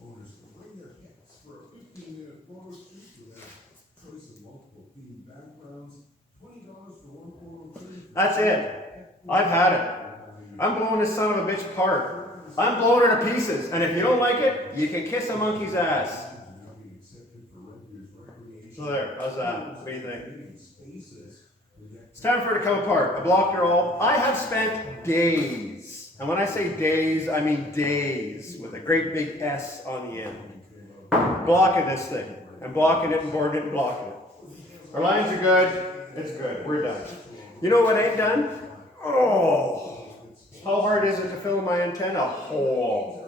owners will bring their pets for a 15-minute photo shoot with a choice of multiple theme backgrounds. $20 for one photo. That's it. I've had it. I'm blowing this son of a bitch apart. I'm blowing it to pieces. And if you don't like it, you can kiss a monkey's ass. So there, how's that? What do you think? It's time for it to come apart. I blocked her all. I have spent days, and when I say days, I mean days, with a great big S on the end, blocking this thing, and blocking it, and boarding it, and blocking it. Our lines are good. It's good. We're done. You know what I ain't done? Oh, how hard is it to fill my antenna hole?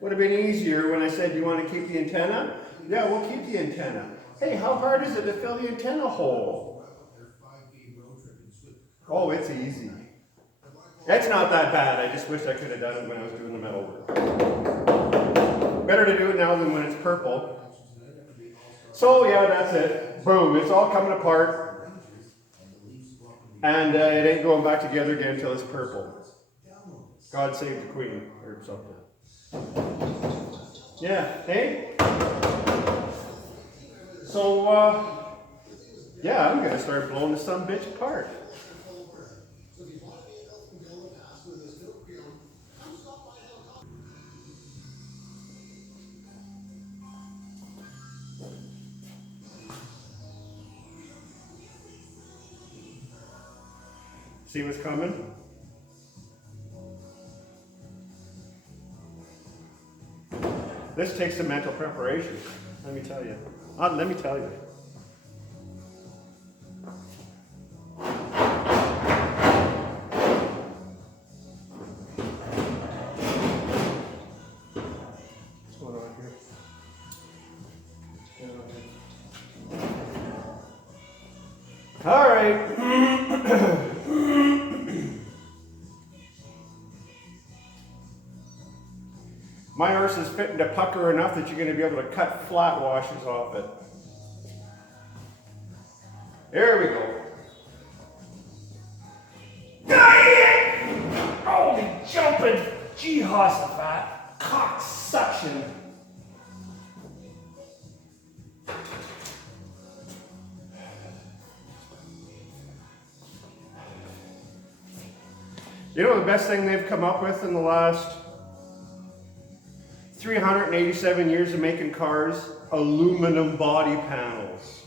Would have been easier when I said, do you want to keep the antenna? Yeah, we'll keep the antenna. Hey, how hard is it to fill the antenna hole? Oh, it's easy. It's not that bad. I just wish I could have done it when I was doing the metal work. Better to do it now than when it's purple. So yeah, that's it. Boom, it's all coming apart. And it ain't going back together again until it's purple. God save the Queen, or something. Yeah, hey? So, yeah, I'm going to start blowing this son bitch apart. See what's coming? This takes some mental preparation, let me tell you. Let me tell you. What's going on here? All right. My horse is fitting to pucker enough that you're going to be able to cut flat washes off it. There we go. Holy jumping Jehoshaphat cock suction. You know the best thing they've come up with in the last 387 years of making cars? Aluminum body panels.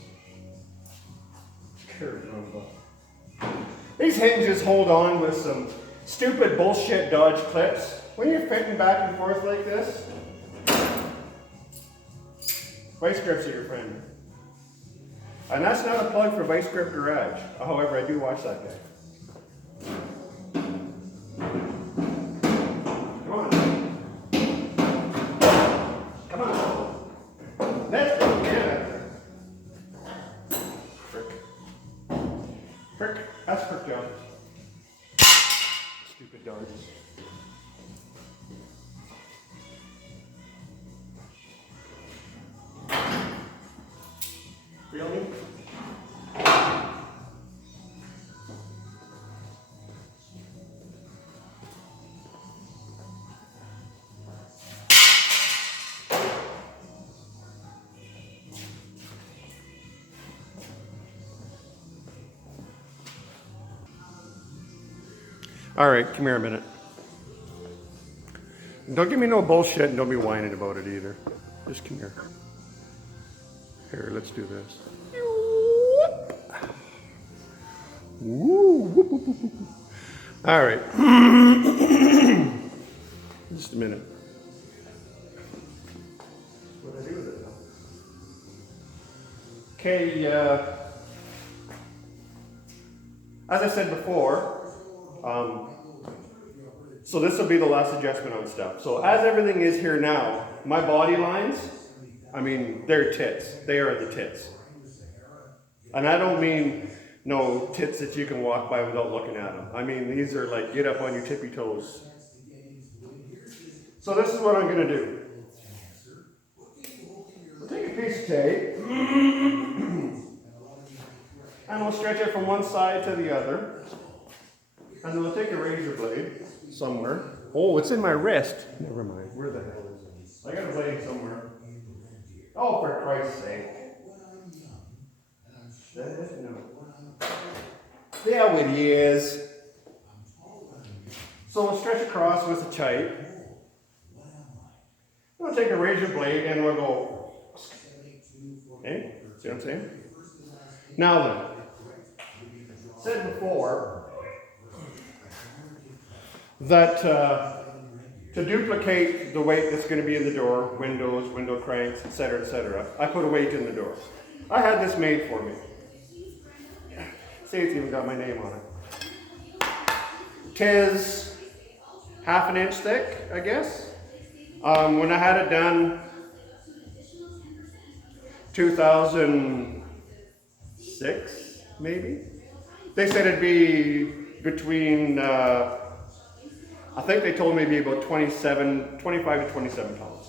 These hinges hold on with some stupid bullshit Dodge clips. When you're fitting back and forth like this, vice grips are your friend. And that's not a plug for Vice Grip Garage. However, I do watch that guy. That's for Jones. Stupid darts. Feel me? All right, come here a minute. Don't give me no bullshit and don't be whining about it either. Just come here. Here, let's do this. All right. Just a minute. What do I do with it now? Okay, as I said before, so this will be the last adjustment on stuff. So as everything is here now, my body lines, I mean, they're tits. They are the tits. And I don't mean no tits that you can walk by without looking at them. I mean, these are like, get up on your tippy toes. So this is what I'm going to do. We'll take a piece of tape, and we'll stretch it from one side to the other. And then we'll take a razor blade somewhere. Oh, it's in my wrist. Never mind. Where the hell is it? I got a blade somewhere. Oh, for Christ's sake. There it is. So we'll stretch across with the type. We'll take a razor blade and we'll go. Okay, see what I'm saying? Now then, said before that to duplicate the weight that's going to be in the door, windows, window cranks, etc., I put a weight in the door. I had this made for me. See, it's even got my name on it. 'Tis half an inch thick, I guess. When I had it done 2006, maybe, they said it'd be between, I think they told me it'd be about 25 to 27 pounds.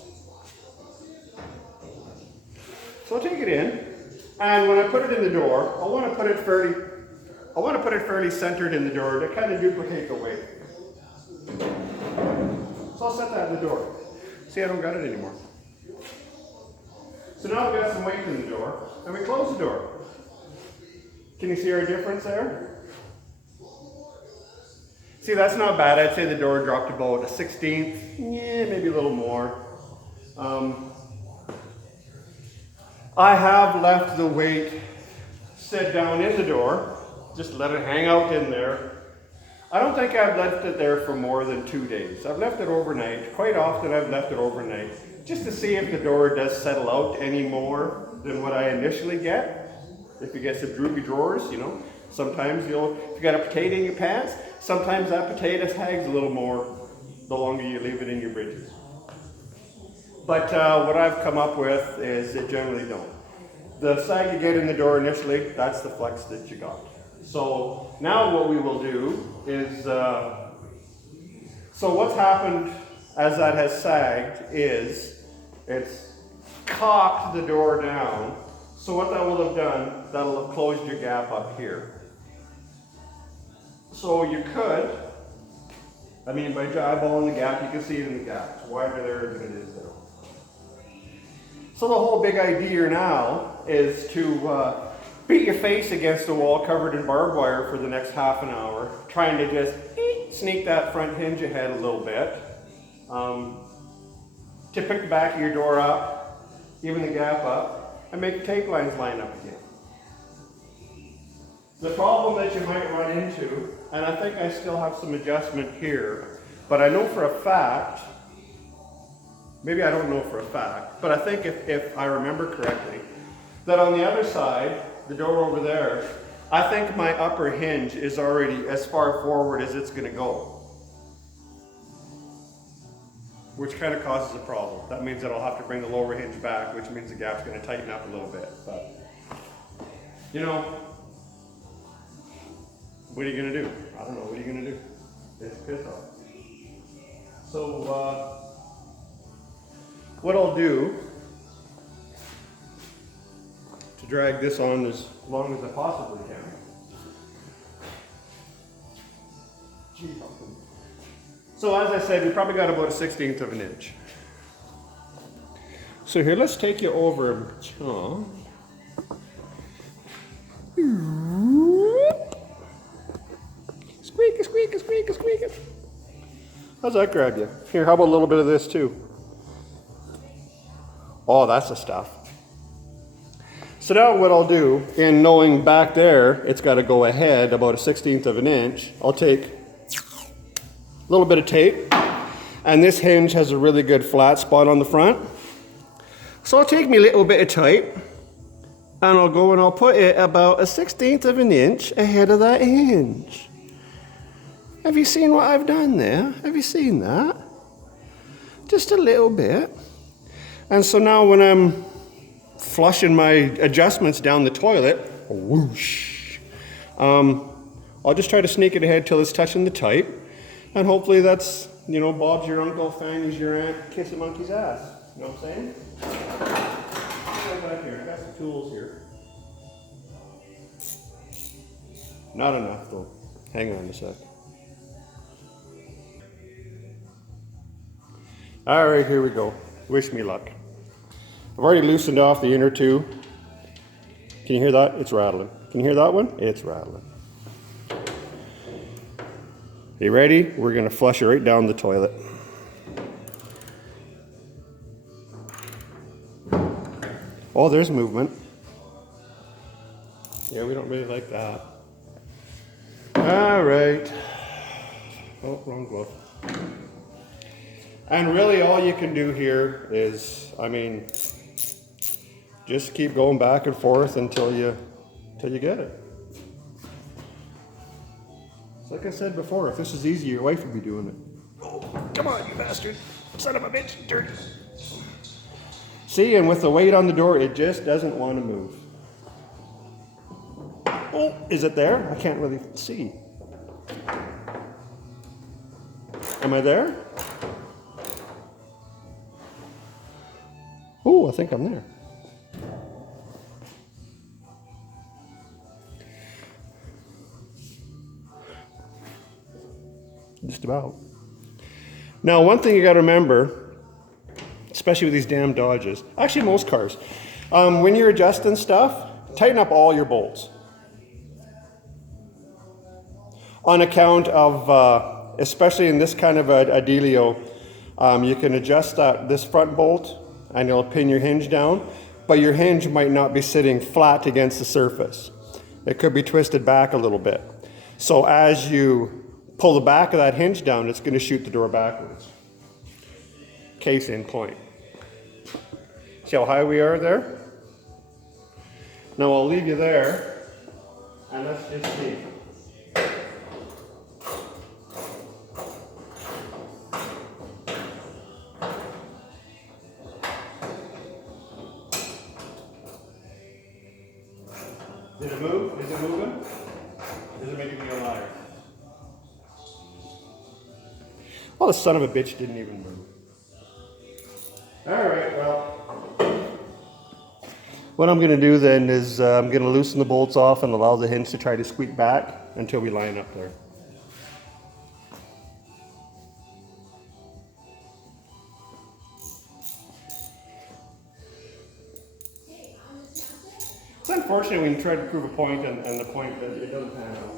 So I'll take it in, and when I put it in the door, I want to put it fairly centered in the door to kind of duplicate the weight. So I'll set that in the door. See, I don't got it anymore. So now we've got some weight in the door, and we close the door. Can you see our difference there? See, that's not bad. I'd say the door dropped about a 1/16, yeah, maybe a little more. I have left the weight sit down in the door, just let it hang out in there. I don't think I've left it there for more than 2 days. I've left it overnight. Quite often I've left it overnight just to see if the door does settle out any more than what I initially get. If you get some droopy drawers, you know, sometimes if you got a potato in your pants, sometimes that potato sags a little more the longer you leave it in your bridges. But what I've come up with is it generally don't. The sag you get in the door initially, that's the flex that you got. So now what we will do is, so what's happened as that has sagged is it's cocked the door down. So what that will have done, that'll have closed your gap up here. So you could, I mean, by eyeballing the gap, you can see it in the gap. It's wider there than it is there. So the whole big idea now is to beat your face against the wall covered in barbed wire for the next half an hour, trying to just sneak that front hinge ahead a little bit, to pick the back of your door up, even the gap up, and make the tape lines line up again. The problem that you might run into, and I think I still have some adjustment here, but I know for a fact, maybe I don't know for a fact, but I think if I remember correctly, that on the other side, the door over there, I think my upper hinge is already as far forward as it's going to go. Which kind of causes a problem. That means that I'll have to bring the lower hinge back, which means the gap's going to tighten up a little bit. But, you know, what are you going to do? I don't know. What are you going to do? It's piss off. So, what I'll do to drag this on as long as I possibly can. So as I said, we probably got about a 1/16 of an inch. So here, let's take you over. Squeak, squeak, squeak, squeak. How's that grab you? Here, how about a little bit of this too? Oh, that's the stuff. So now what I'll do, in knowing back there, it's got to go ahead about a 1/16 of an inch, I'll take a little bit of tape, and this hinge has a really good flat spot on the front. So I'll take me a little bit of tape, and I'll go and I'll put it about a 1/16 of an inch ahead of that hinge. Have you seen what I've done there? Have you seen that? Just a little bit. And so now when I'm flushing my adjustments down the toilet, whoosh, I'll just try to sneak it ahead till it's touching the type, and hopefully that's, you know, Bob's your uncle, Fanny's your aunt, kiss a monkey's ass. You know what I'm saying? What do I got here? I got some tools here. Not enough though. Hang on a sec. All right, here we go. Wish me luck. I've already loosened off the inner two. Can you hear that? It's rattling. Can you hear that one? It's rattling. You ready? We're going to flush it right down the toilet. Oh, there's movement. Yeah, we don't really like that. All right. Oh, wrong glove. And really all you can do here is, I mean, just keep going back and forth until you get it. It's like I said before, if this is easy, your wife would be doing it. Oh, come on, you bastard. Son of a bitch, dirty. See, and with the weight on the door, it just doesn't want to move. Oh, is it there? I can't really see. Am I there? Oh, I think I'm there. Just about. Now, one thing you got to remember, especially with these damn Dodges, actually most cars, when you're adjusting stuff, tighten up all your bolts. On account of, especially in this kind of a dealio, you can adjust this front bolt and it'll pin your hinge down, but your hinge might not be sitting flat against the surface. It could be twisted back a little bit. So as you pull the back of that hinge down, it's going to shoot the door backwards. Case in point. See how high we are there? Now I'll leave you there, and let's just see. Did it move? Is it moving? Is it making me a liar? Well, the son of a bitch didn't even move. All right, well, what I'm going to do then is I'm going to loosen the bolts off and allow the hinge to try to squeak back until we line up there. It's unfortunate when you try to prove a point and the point that it doesn't pan out.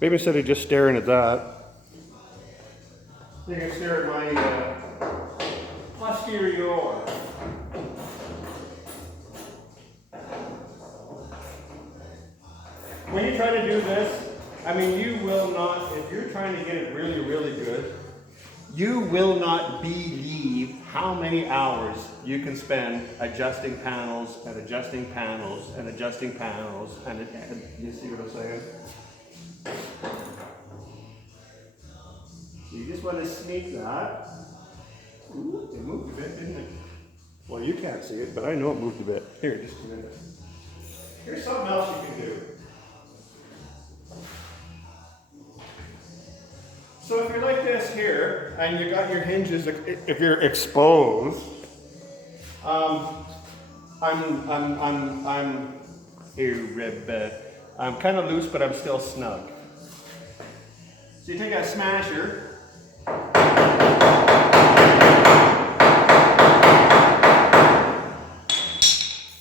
Maybe instead of just staring at that, you can stare at my posterior. When you try to do this, I mean, you will not, if you're trying to get it really, really good, you will not believe how many hours you can spend adjusting panels and adjusting panels and adjusting panels and you see what I'm saying? You just want to sneak that. Ooh, it moved a bit, didn't it? Well, you can't see it, but I know it moved a bit. Here, just a minute. Here's something else you can do. So if you're like this here, and you got your hinges, if you're exposed, I'm kind of loose, but I'm still snug. So you take a smasher.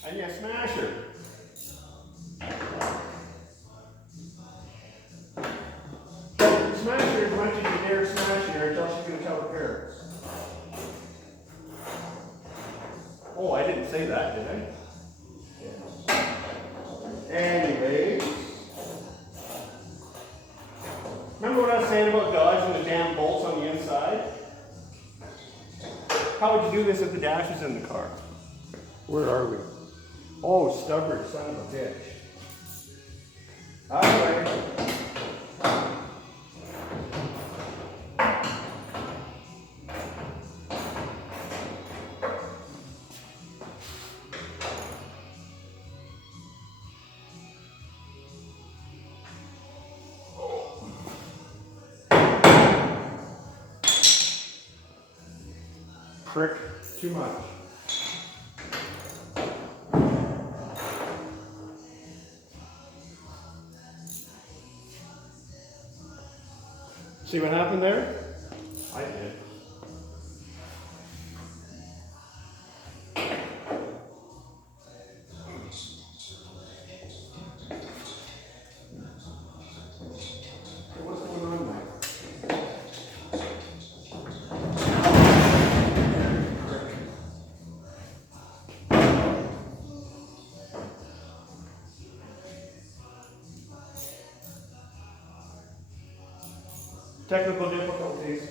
And you smash her. Smash her as much as you dare smash her until she's going to tell her parents. Oh, I didn't say that, did I? Yeah. Anyway. Remember what I was saying about dodging the damn bolts on the inside? How would you do this if the dash is in the car? Where are we? Oh, stubborn son of a bitch. Alright. Frick, too much. See what happened there? I did. What's going on there? Technical difficulties.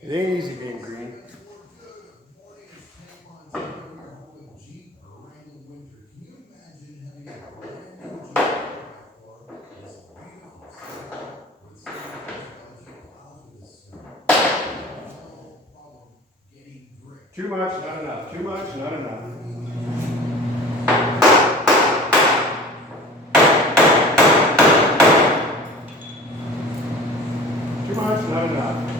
It ain't easy being green. Too much, not enough. Too much, not enough. Too much, not enough.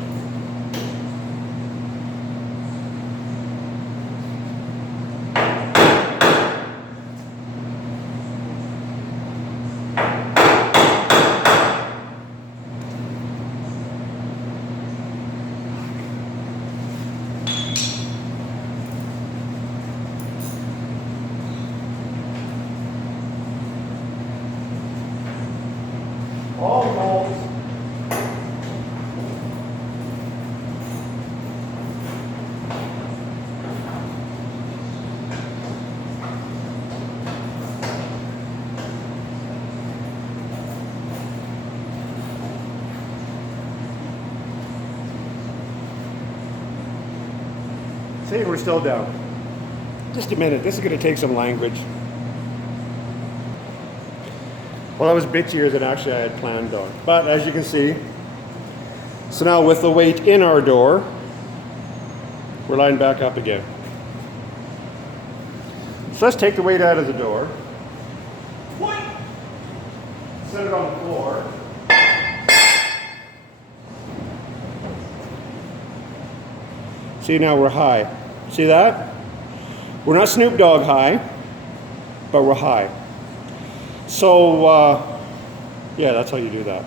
All the bolts. See, we're still down. Just a minute, this is going to take some language. Well, that was bitchier than actually I had planned on. But as you can see, so now with the weight in our door, we're lined back up again. So let's take the weight out of the door. What? Set it on the floor. See, now we're high. See that? We're not Snoop Dogg high, but we're high. So, yeah, that's how you do that.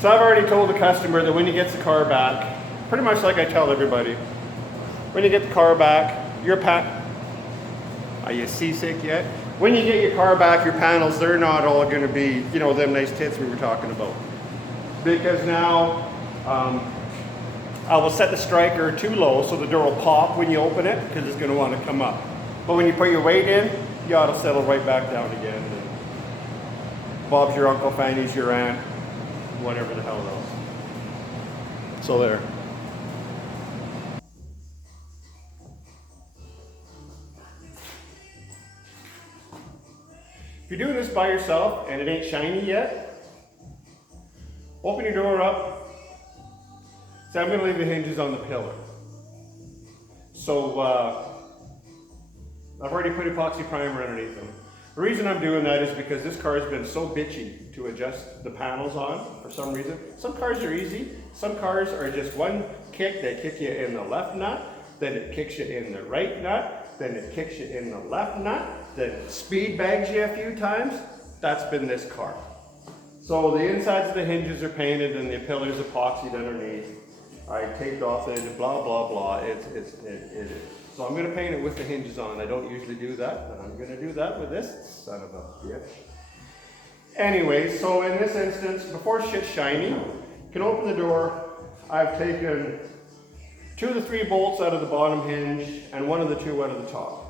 So I've already told the customer that when he gets the car back, pretty much like I tell everybody, when you get the car back, are you seasick yet? When you get your car back, your panels, they're not all going to be, you know, them nice tits we were talking about. Because now, I will set the striker too low so the door will pop when you open it because it's going to want to come up. But when you put your weight in, you ought to settle right back down again. And Bob's your uncle, Fanny's your aunt, whatever the hell else. So there. If you're doing this by yourself and it ain't shiny yet, open your door up. So I'm going to leave the hinges on the pillar. So I've already put epoxy primer underneath them. The reason I'm doing that is because this car has been so bitchy to adjust the panels on for some reason. Some cars are easy. Some cars are just one kick. They kick you in the left nut, then it kicks you in the right nut, then it kicks you in the left nut, then it speed bags you a few times. That's been this car. So the insides of the hinges are painted and the pillars epoxied underneath. I taped off it, blah, blah, blah. It is. So I'm going to paint it with the hinges on. I don't usually do that, but I'm going to do that with this son of a bitch. Anyway, so in this instance, before shit's shiny, you can open the door. I've taken 2 of the 3 bolts out of the bottom hinge and 1 of the 2 out of the top.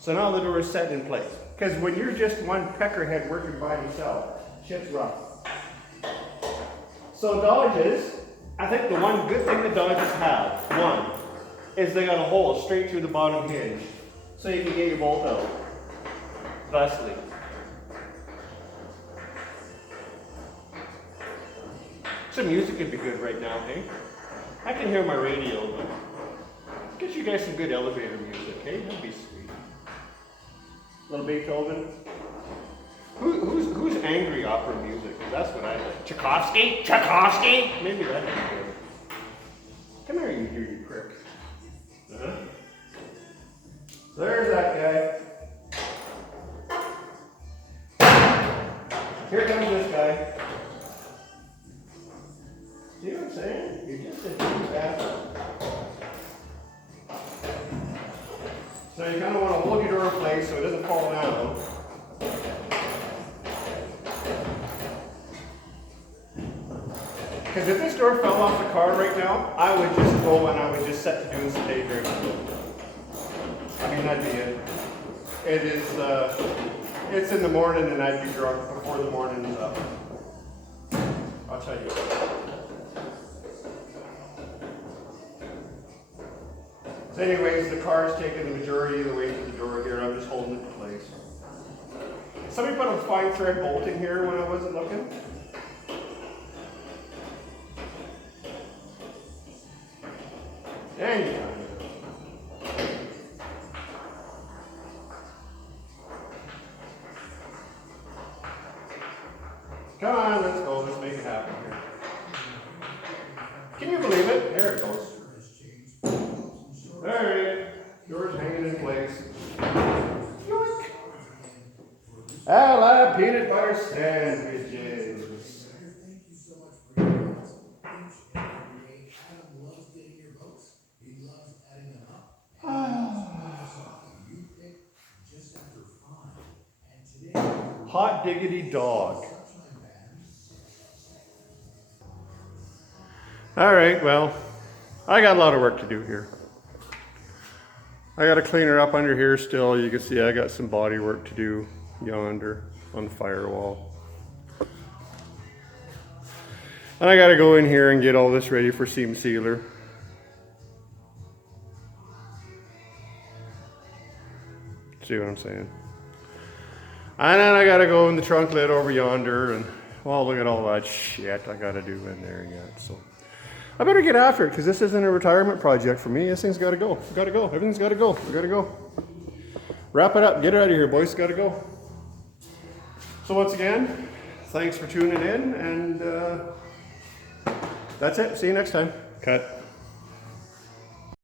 So now the door is set in place. Because when you're just one peckerhead working by yourself, shit's rough. So Dodges, I think the one good thing that Dodges have, one, is they got a hole straight through the bottom hinge, so you can get your bolt out. Thusly. Some music would be good right now, hey? I can hear my radio, but get you guys some good elevator music, hey? That'd be sweet. Little Beethoven. Who's angry opera music? 'Cause that's what I like. Tchaikovsky? Tchaikovsky? Maybe that'd be good. Come here, you prick. Uh-huh. There's that guy. Here comes this guy. See what I'm saying? You're just a huge bastard. So you kind of want to hold your door in place so it doesn't fall down. Because if this door fell off the car right now, I would just go and I would just set to doing some day drinking. I mean, that'd be it. It is, it's in the morning and I'd be drunk before the morning is up. I'll tell you what. So anyways, the car's taking the majority of the way to the door here. I'm just holding it in place. Somebody put a fine thread bolting here when I wasn't looking. Anyhow. Come on, let's go. Let's make it happen here. Can you believe it? There it goes. Alright. Door's hanging in place. Yoink. I like peanut butter sandwiches. Hot diggity dog. All right, well, I got a lot of work to do here. I got to clean her up under here still. You can see I got some body work to do yonder on the firewall. And I got to go in here and get all this ready for seam sealer. See what I'm saying? And then I gotta go in the trunk lid over yonder and, well, look at all that shit I gotta do in there yet. So I better get after it because this isn't a retirement project for me. This thing's gotta go. We gotta go. Everything's gotta go. We gotta go. Wrap it up. Get it out of here, boys. Gotta go. So once again, thanks for tuning in and that's it. See you next time. Cut.